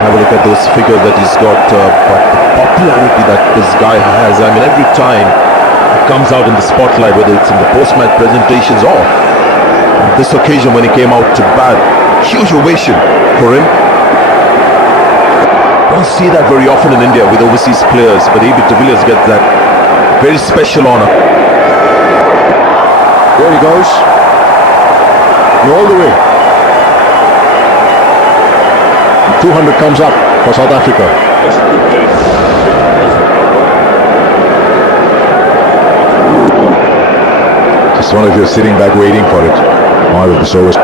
Have a look at those figures that he's got, but the popularity that this guy has. I mean, every time he comes out in the spotlight, whether it's in the post-match presentations or on this occasion when he came out to bat, huge ovation for him. Don't see that very often in India with overseas players, but AB de Villiers gets that very special honor. There he goes, and all the way. 200 comes up for South Africa. Just wonder if you're sitting back waiting for it. Out of the service.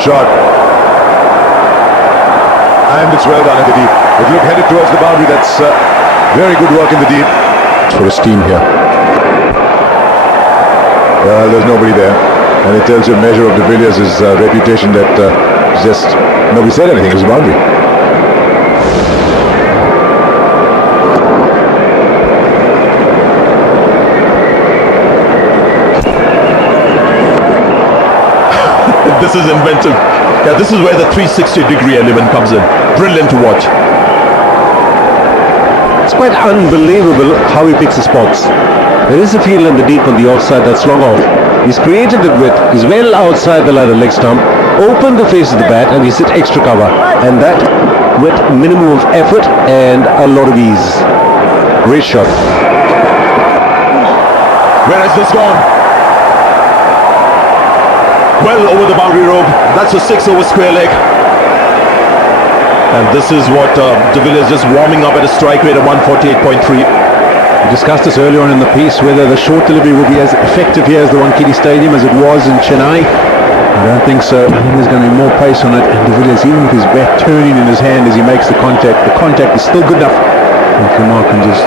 Shot. And it's well done in the deep. If you look headed towards the boundary, that's very good work in the deep. For his team here. Well, there's nobody there. And it tells you a measure of de Villiers' reputation that just nobody said anything. It was a boundary. This is inventive. Yeah, this is where the 360-degree element comes in. Brilliant to watch. It's quite unbelievable how he picks his spots. There is a field in the deep on the offside that's long off. He's created it with, he's well outside the line leg stump, opened the face of the bat, and he's hit extra cover. And that with minimum of effort and a lot of ease. Great shot. Where has this gone? Well over the boundary rope. That's a 6 over square leg. And this is what de Villiers just warming up at a strike rate of 148.3. We discussed this earlier on in the piece, whether the short delivery will be as effective here as the Wankhede Stadium as it was in Chennai. I don't think so. I think there's going to be more pace on it. And de Villiers, even with his bat turning in his hand as he makes the contact is still good enough. And Kumar can just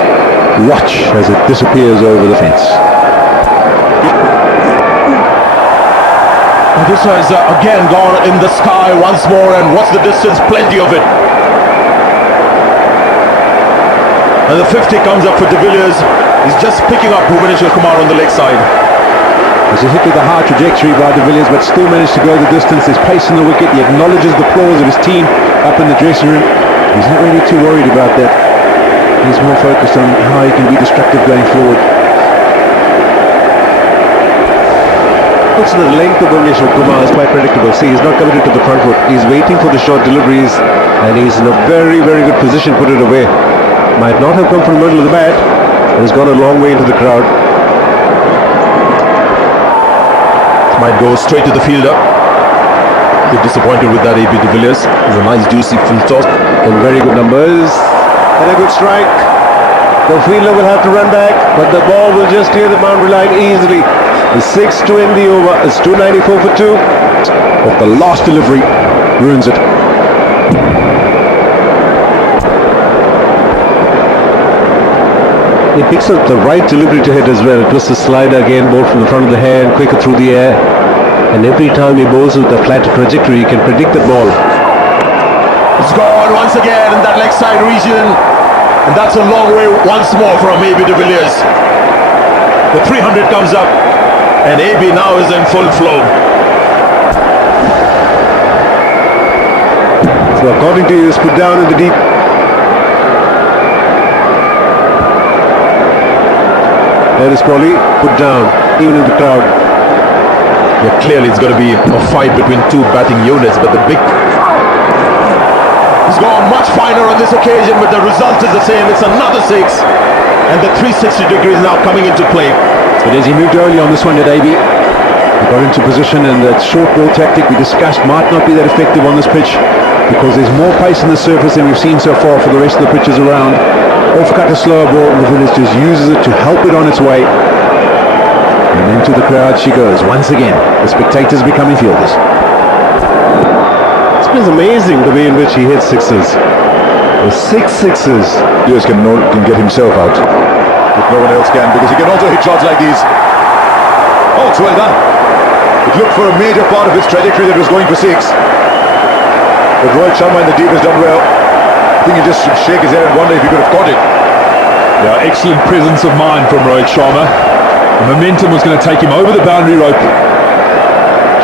watch as it disappears over the fence. This has again gone in the sky once more, and what's the distance? Plenty of it. And the 50 comes up for de Villiers. He's just picking up Bhuvaneshwar Kumar on the leg side. There's a hit with a high trajectory by de Villiers, but still managed to go the distance. There's pace in the wicket. He acknowledges the applause of his team up in the dressing room. He's not really too worried about that. He's more focused on how he can be destructive going forward. Also, the length of Bhuvaneshwar Kumar is quite predictable. See, he's not coming into the front foot. He's waiting for the short deliveries, and he's in a very, very good position to put it away. Might not have come from the middle of the bat, but has gone a long way into the crowd. Might go straight to the fielder. Bit disappointed with that AB de Villiers. It's a nice juicy full toss. And very good numbers. And a good strike. The fielder will have to run back, but the ball will just clear the boundary line easily. The 6 to end the over. It's 294 for 2. But the last delivery ruins it. He picks up the right delivery to hit as well. It was a slider again, ball from the front of the hand, quicker through the air. And every time he bowls with a flat trajectory, he can predict the ball. It's gone once again in that leg side region. And that's a long way once more from AB de Villiers. The 300 comes up. And AB now is in full flow. So according to you, it's put down in the deep. That is probably put down, even in the crowd. Yeah, clearly it's going to be a fight between two batting units, but the big... He's gone much finer on this occasion, but the result is the same. It's another 6. And the 360 degrees now coming into play. But as he moved early on this one at AB, he got into position, and that short ball tactic we discussed might not be that effective on this pitch because there's more pace in the surface than we've seen so far for the rest of the pitches around. Off-cut a slower ball, and the Villiers just uses it to help it on its way. And into the crowd she goes once again. The spectators becoming fielders. It's been amazing the way in which he hits sixes. The 6 sixes. Villiers can get himself out. But no one else can, because he can also hit shots like these. Oh, it's well done. It looked for a major part of his trajectory that was going for 6. But Rohit Sharma in the deep has done well. I think he just should shake his head and wonder if he could have caught it. Yeah, excellent presence of mind from Rohit Sharma. The momentum was going to take him over the boundary rope.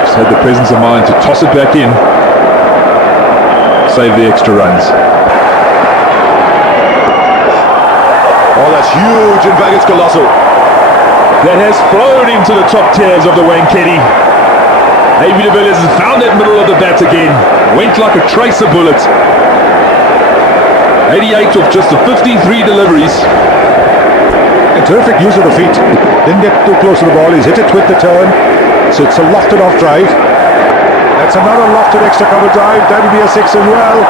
Just had the presence of mind to toss it back in. save the extra runs. Oh, that's huge. In fact, it's colossal. That has flown into the top tiers of the Wanketi. AB de Villiers has found that middle of the bat again. Went like a tracer bullet. 88 off just the 53 deliveries. A terrific use of the feet. Didn't get too close to the ball. He's hit it with the turn. So it's a lofted off drive. That's another lofted extra cover drive. That'll be a 6 as well.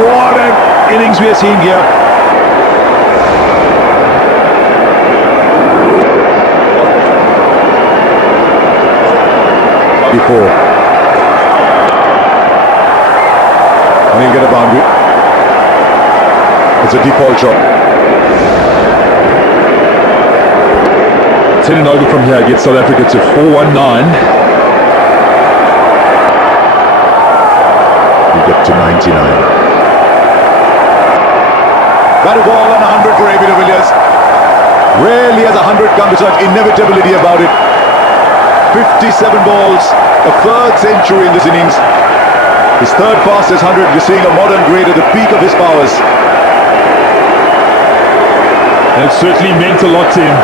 What an innings we are seeing here. Before. And he'll get a boundary. It's a default shot. 10 and over from here gets South Africa to 419. You get to 99. Batted ball and 100 for AB de Villiers. Rarely has 100 come to such inevitability about it. 57 balls, a third century in this innings. His third fastest 100. We're seeing a modern grade at the peak of his powers. And it certainly meant a lot to him.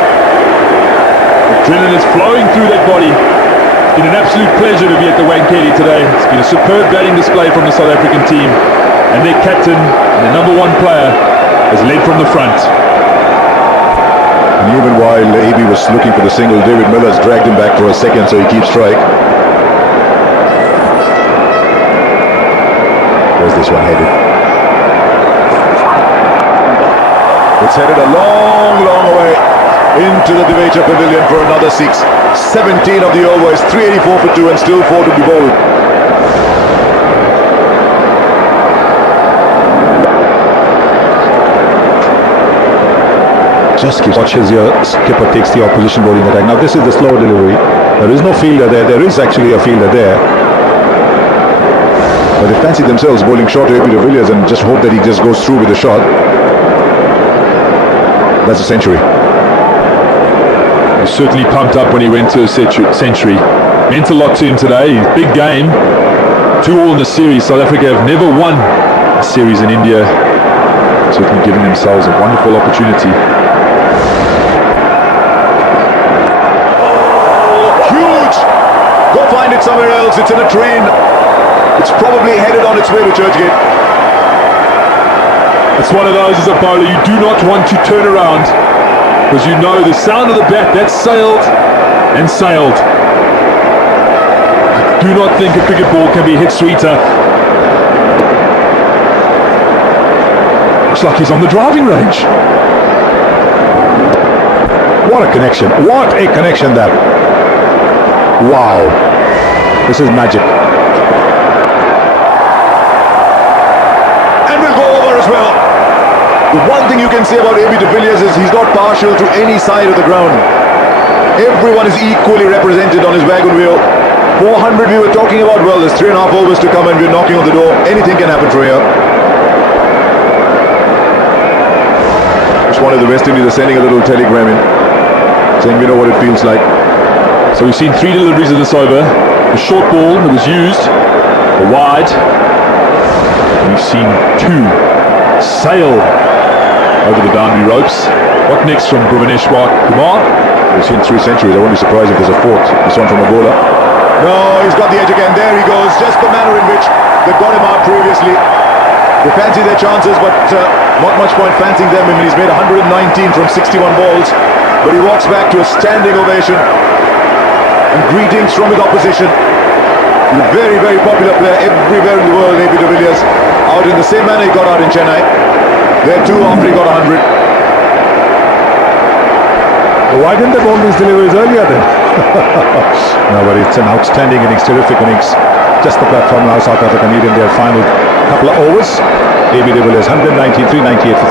Adrenaline is flowing through that body. It's been an absolute pleasure to be at the Wanketi today. It's been a superb batting display from the South African team. And their captain, and their number one player, has led from the front. And even while AB was looking for the single, David Miller's dragged him back for a second so he keeps strike. Where's this one headed? It's headed a long, long way into the Devacha Pavilion for another 6. 17 of the overs, 384 for 2 and still 4 to be bowled. Just watch as your skipper takes the opposition bowling attack. Now this is the slow delivery. There is no fielder there. There is actually a fielder there. But they fancy themselves bowling short to AB de Villiers and just hope that he just goes through with the shot. That's a century. He was certainly pumped up when he went to a century. Meant a lot to him today. Big game. 2-all in the series. South Africa have never won a series in India. Certainly giving themselves a wonderful opportunity. Huge! Go find it somewhere else. It's in a train. It's probably headed on its way to Churchgate. It's one of those as a bowler you do not want to turn around, because you know the sound of the bat, that sailed and sailed. I do not think a cricket ball can be hit sweeter. Looks like he's on the driving range. What a connection. What a connection that. Wow. This is magic. And we'll go over as well. The one thing you can say about AB de Villiers is he's not partial to any side of the ground. Everyone is equally represented on his wagon wheel. 400 we were talking about. Well, there's 3.5 overs to come and we're knocking on the door. Anything can happen for here. Just one of the West Indies are sending a little telegram in, saying we know what it feels like. So we've seen 3 deliveries of this over. The short ball that was used, the wide. And we've seen 2 sail over the boundary ropes. What next from Bhuvaneshwar Kumar? We've seen 3 centuries. I won't be surprised if there's a 4th. This one from a bowler. No, he's got the edge again. There he goes. Just the manner in which they got him out previously. They fancy their chances, but not much point fancying them. I mean, he's made 119 from 61 balls, but he walks back to a standing ovation and greetings from his opposition. He's a very, very popular player everywhere in the world, AB de Villiers. Out in the same manner he got out in Chennai. There too after he got 100. Why didn't they bowl these deliveries earlier then? No, but it's an outstanding innings, terrific innings. Just the platform now South Africa need in their final couple of overs. AB de Villiers 193, 98 for 3.